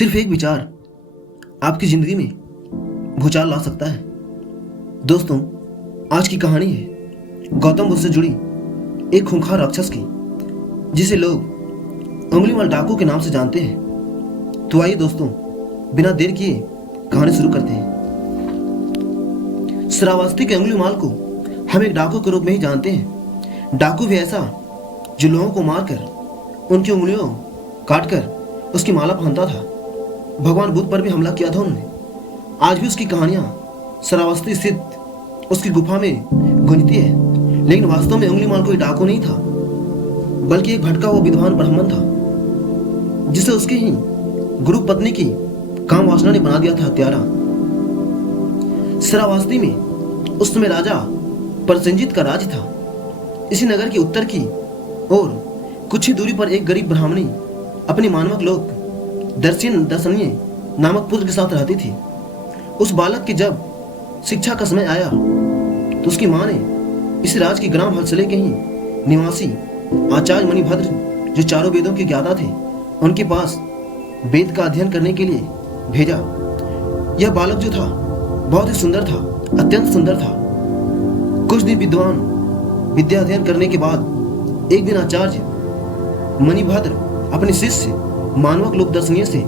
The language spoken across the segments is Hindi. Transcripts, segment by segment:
सिर्फ एक विचार आपकी जिंदगी में भूचाल ला सकता है। दोस्तों, आज की कहानी है गौतम बुद्ध से जुड़ी एक खूंखार राक्षस की, जिसे लोग उंगलीमाल डाकू के नाम से जानते हैं। तो आइए दोस्तों, बिना देर किए कहानी शुरू करते हैं। श्रावस्ती के उंगलीमाल को हम एक डाकू के रूप में ही जानते हैं। डाकू भी ऐसा जो लोगों को मारकर उनकी उंगलियों काटकर उसकी माला पहनता था। भगवान बुद्ध पर भी हमला किया था उन्होंने। आज भी उसकी कहानियां श्रावस्ती स्थित उसकी गुफा में गूंजती है। लेकिन वास्तव में उंगलीमाल कोई डाकू नहीं था, बल्कि एक भटका हुआ विद्वान ब्राह्मण था, जिसे उसके ही गुरु पत्नी की काम वासना ने बना दिया था हत्यारा। श्रावस्ती में उस समय राजा प्रसेनजीत का राज था। इसी नगर के उत्तर की और कुछ ही दूरी पर एक गरीब ब्राह्मणी अपने मानवक लोक दर्शनीय नामक पुत्र के साथ रहती थी। उस बालक की जब शिक्षा का समय आया तो उसकी मां ने इस राज की ग्राम हलसले के ही निवासी आचार्य मणिभद्र, जो चारों वेदों के ज्ञाता थे, उनके पास वेद का अध्ययन करने के लिए भेजा। यह बालक जो था बहुत ही सुंदर था, अत्यंत सुंदर था। कुछ दिन विद्वान विद्या अध्ययन करने के बाद एक दिन आचार्य मणिभद्र अपने शिष्य मानवक लोक दर्शनीय से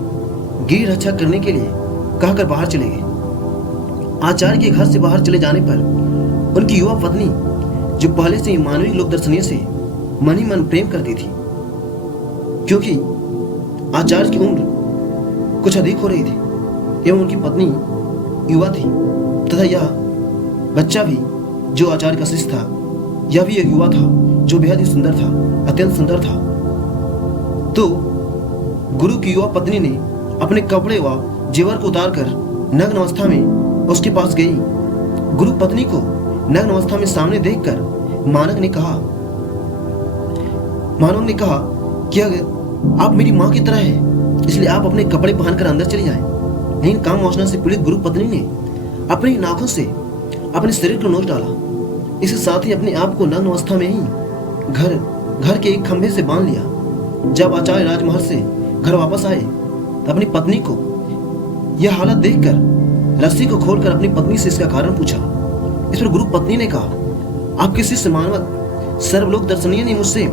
गिर रक्षा करने के लिए कहकर बाहर चले गए। आचार्य के घर से बाहर चले जाने पर उनकी युवा पत्नी, जो पहले से ही मानवीय लोक दर्शनीय से मन ही मन प्रेम करती थी, क्योंकि आचार्य की उम्र कुछ अधिक हो रही थी एवं उनकी पत्नी युवा थी, तथा यह बच्चा भी जो आचार्य का शिष्य था, यह भी एक युवा था जो बेहद ही सुंदर था, अत्यंत सुंदर था। तो गुरु की युवा पत्नी ने अपने कपड़े व जेवर को उतारकर नग्न अवस्था में उसके पास गई। गुरु पत्नी को नग्न अवस्था में सामने देखकर मानव ने कहा कि अगर आप मेरी मां की तरह हैं, इसलिए आप अपने कपड़े पहनकर अंदर चली जाएं। लेकिन काम वासना से पीड़ित गुरु पत्नी ने अपनी नाखून से अपने शरीर को नोच डाला। इसके साथ ही अपने आप को नग्न अवस्था में ही घर के एक खंभे से बांध लिया। जब आचार्य राजमहल से घर वापस आए तो अपनी पत्नी को यह हालत देखकर रस्सी को खोलकर अपनी पत्नी से इसका कारण पूछा। इस पर गुरु पत्नी ने कहा, आपके शिष्य मानवक सर्वलोक दर्शनीय ने मुझसे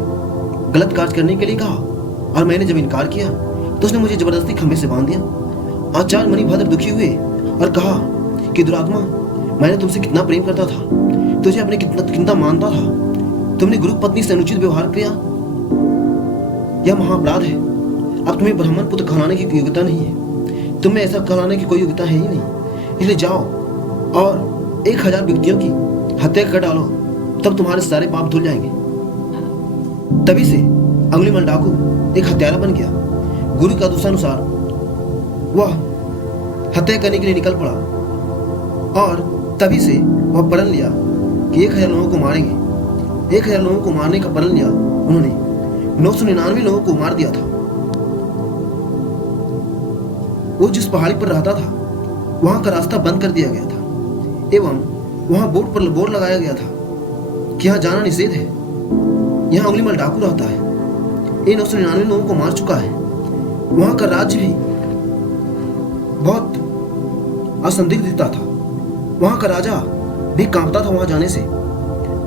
गलत कार्य करने के लिए कहा, और मैंने जब इनकार किया तो उसने मुझे जबरदस्ती खंभे से बांध दिया। आचार्य मणिभद्र दुखी हुए और कहा कि दुरात्मा, मैंने तुमसे कितना प्रेम करता था, तुझे अपने कितना मानता था, तुमने गुरु पत्नी से अनुचित व्यवहार किया। यह महाअपराध है। अब तुम्हें ब्राह्मण पुत्र कहलाने की योग्यता नहीं है, तुम्हें ऐसा कहलाने की कोई योग्यता है ही नहीं। इसलिए जाओ और 1000 व्यक्तियों की हत्या कर डालो, तब तुम्हारे सारे पाप धुल जाएंगे। तभी से उंगलीमाल डाकू एक हत्यारा बन गया। गुरु के आदेशानुसार वह हत्या करने के लिए निकल पड़ा, और तभी से वह प्रण लिया कि 1000 लोगों को मारेंगे। 1000 लोगों को मारने का प्रण लिया उन्होंने। 999 लोगों को मार दिया था। वो जिस पहाड़ी पर रहता था वहां का रास्ता बंद कर दिया गया था एवं वहां बोर्ड पर बोर्ड लगाया गया था कि यहाँ जाना निषेध है। यहाँ उंगलीमाल डाकू रहता है। ये 999 लोगों को मार चुका है। वहां का राज्य भी बहुत असंदिग्धता था। वहां का राजा भी कांपता था वहां जाने से।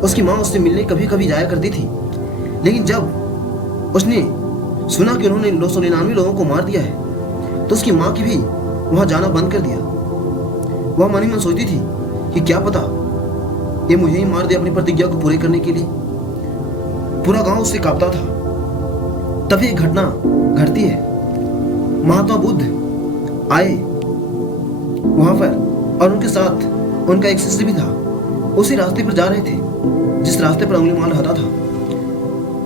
उसकी मां उससे मिलने कभी कभी जाया करती थी, लेकिन जब उसने सुना कि उन्होंने 999 लोगों को मार दिया है तो उसकी मां की भी वहां जाना बंद कर दिया। वह मन ही मन सोचती थी कि क्या पता ये मुझे ही मार दे अपनी प्रतिज्ञा को पूरे करने के लिए। पूरा गांव उससे कांपता था। तभी एक घटना घटती है। महात्मा बुद्ध आए वहां पर, और उनके साथ उनका एक शिष्य भी था। उसी रास्ते पर जा रहे थे जिस रास्ते पर उंगलीमाल रहता था।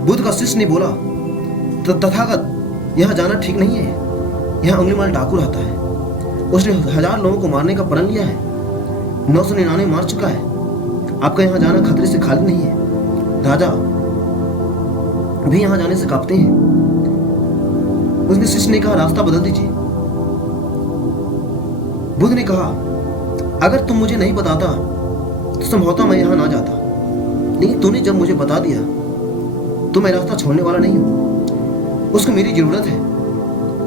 बुद्ध का शिष्य ने बोला, तथागत, यहाँ जाना ठीक नहीं है। यहाँ उंगलीमाल डाकू रहता है। उसने 1000 लोगों को मारने का प्रण लिया है। 999 मार चुका है। आपका यहाँ जाना खतरे से खाली नहीं है। राजा भी यहाँ जाने से कांपते हैं। उसने शिष्य ने कहा, रास्ता बदल दीजिए। बुद्ध ने कहा, अगर तुम मुझे नहीं बताता तो संभवतः मैं यहाँ ना जाता, लेकिन तूने जब मुझे बता दिया तो मैं रास्ता छोड़ने वाला नहीं हूँ। उसको मेरी जरूरत है।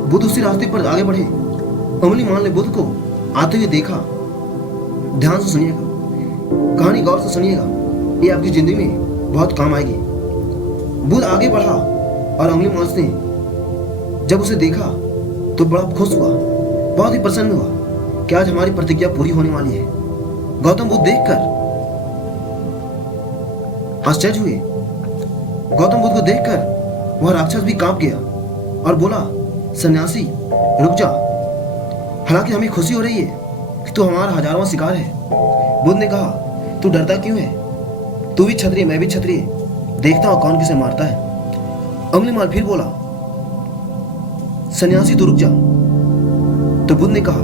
बुद्ध उसी रास्ते पर आगे बढ़े। अंगुलीमाल ने बुद्ध को आते हुए देखा। ध्यान से सुनिएगा, कहानी गौर से सुनिएगा, ये आपकी जिंदगी में बहुत काम आएगी। बुद्ध आगे बढ़ा और अंगुलीमाल ने जब उसे देखा तो बड़ा खुश हुआ, बहुत ही प्रसन्न हुआ कि आज हमारी प्रतिज्ञा पूरी होने वाली है। गौतम बुद्ध देखकर आश्चर्य हुए। गौतम बुद्ध को देखकर वह राक्षस भी कांप गया और बोला, सन्यासी रुक जा, हालांकि हमें खुशी हो रही है कि तू हमारा हजारवां शिकार है। बुद्ध ने कहा, तू डरता क्यों है? तू भी क्षत्रिय, मैं भी क्षत्रिय, देखता हूं कौन किसे मारता है। अंगुलीमाल फिर बोला, सन्यासी तू रुक जा। तो बुद्ध ने कहा,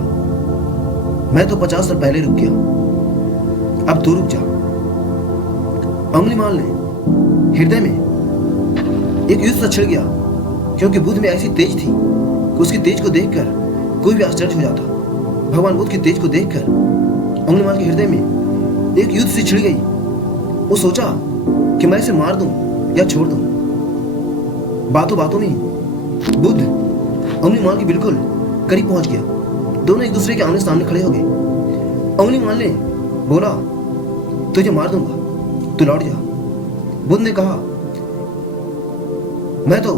मैं तो 50 साल पहले रुक गया, अब तू रुक जा। अंगुलीमाल ने हृदय में एक युद्ध सा छिड़ गया, क्योंकि बुद्ध में ऐसी तेज थी कि उसकी तेज को देखकर कोई भी आश्चर्य हो जाता। भगवान बुद्ध की तेज को देखकर अंगुलीमाल के हृदय में एक युद्ध सी छिड़ गई। वो सोचा कि मैं इसे मार दूं या छोड़ दूं। बातों बातों में बुद्ध अंगुलीमाल के बिल्कुल करीब पहुंच गया। दोनों एक दूसरे के आमने सामने खड़े हो गए। अंगुलीमाल ने बोला, तुझे मार दूंगा, तू लौट जा। बुद्ध ने कहा, मैं तो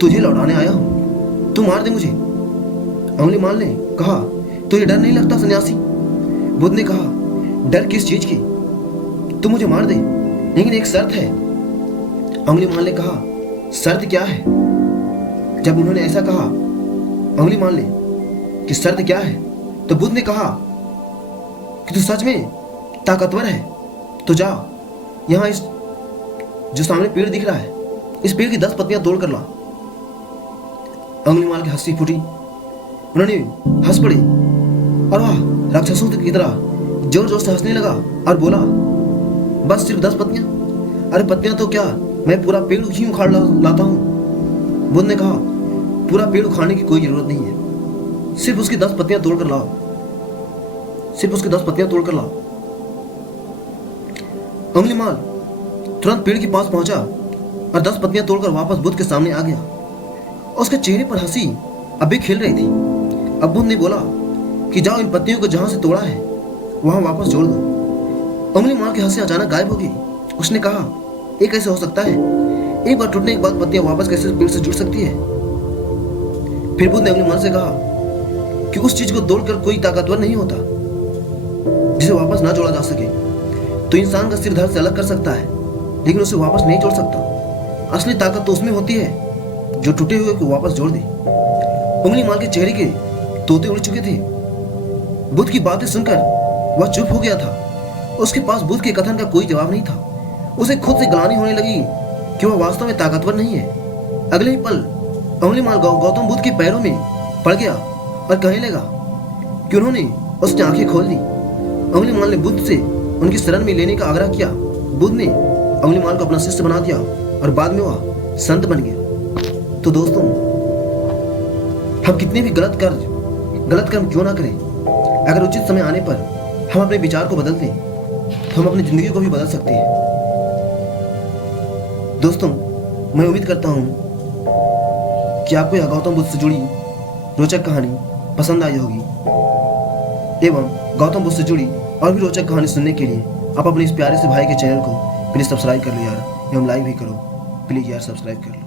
तुझे लौटाने आया हूं, तू मार दे मुझे। अंगुलीमाल ने कहा, तुझे डर नहीं लगता सन्यासी? बुद्ध ने कहा, डर किस चीज की? तू मुझे मार दे, लेकिन एक शर्त है। अंगुलीमाल ने कहा, शर्त क्या है? जब उन्होंने ऐसा कहा अंगुलीमाल ने कि शर्त क्या है, तो बुद्ध ने कहा कि तू सच में ताकतवर है तो जा, यहां इस जो सामने पेड़ दिख रहा है, इस पेड़ की 10 पत्तियां तोड़ कर ला। अंगुलीमाल की हंसी फूटी, उन्होंने हंस पड़े और वह राक्षसों की तरह जोर जोर से हंसने लगा और बोला, बस सिर्फ 10 पत्तियां? अरे पत्तियां तो क्या, मैं पूरा पेड़ ही उखाड़ लाता हूं। बुद्ध ने कहा, पूरा पेड़ उखाड़ने की कोई जरूरत नहीं है, सिर्फ उसकी 10 पत्तियां तोड़ कर लाओ, सिर्फ उसकी 10 पत्तियां तोड़ कर लाओ। अंगुलीमाल तुरंत पेड़ के पास पहुंचा और 10 पत्तियां तोड़कर वापस बुद्ध के सामने आ गया। उसके चेहरे पर हंसी अब भी खिल रही थी। अब बुद्ध ने बोला कि जाओ, इन पत्तियों को जहां से तोड़ा है वहां वापस जोड़ दो। अंगुलीमाल की हंसी अचानक गायब हो गई। उसने कहा, ये कैसे हो सकता है? एक बार टूटने के बाद पत्तियां वापस कैसे पेड़ से जुड़ सकती है? फिर बुद्ध ने अंगुलीमाल से कहा कि उस चीज को तोड़कर कोई ताकतवर नहीं होता जिसे वापस ना जोड़ा जा सके। तो इंसान का सिर धड़ से अलग कर सकता है, लेकिन उसे वापस नहीं जोड़ सकता। असली ताकत तो उसमें होती है जो टूटे हुए को वापस जोड़ दे। अंगुलीमाल के चेहरे के तोते उड़ चुके थे। बुद्ध की बातें सुनकर वह चुप हो गया था। उसके पास बुद्ध के कथन का कोई जवाब नहीं था। उसे खुद से ग्लानि होने लगी कि वह वास्तव में ताकतवर नहीं है। अगले ही पल अंगुलीमाल गौतम बुद्ध के पैरों में पड़ गया और कहने लगा कि उन्होंने उसकी आंखें खोल दी। अंगुलीमाल ने बुद्ध से उनकी शरण में लेने का आग्रह किया। बुद्ध ने अंगुलीमाल को अपना शिष्य बना दिया और बाद में वह संत बन गया। तो दोस्तों, हम कितने भी गलत कर्म क्यों ना करें, अगर उचित समय आने पर हम अपने विचार को बदल दें तो हम अपनी जिंदगी को भी बदल सकते हैं। दोस्तों, मैं उम्मीद करता हूं कि आपको यह गौतम बुद्ध से जुड़ी रोचक कहानी पसंद आई होगी एवं गौतम बुद्ध से जुड़ी और भी रोचक कहानी सुनने के लिए आप अपने इस प्यारे से भाई के चैनल को प्लीज सब्सक्राइब कर लो यार, एवं लाइक भी करो। प्लीज यार सब्सक्राइब कर लो।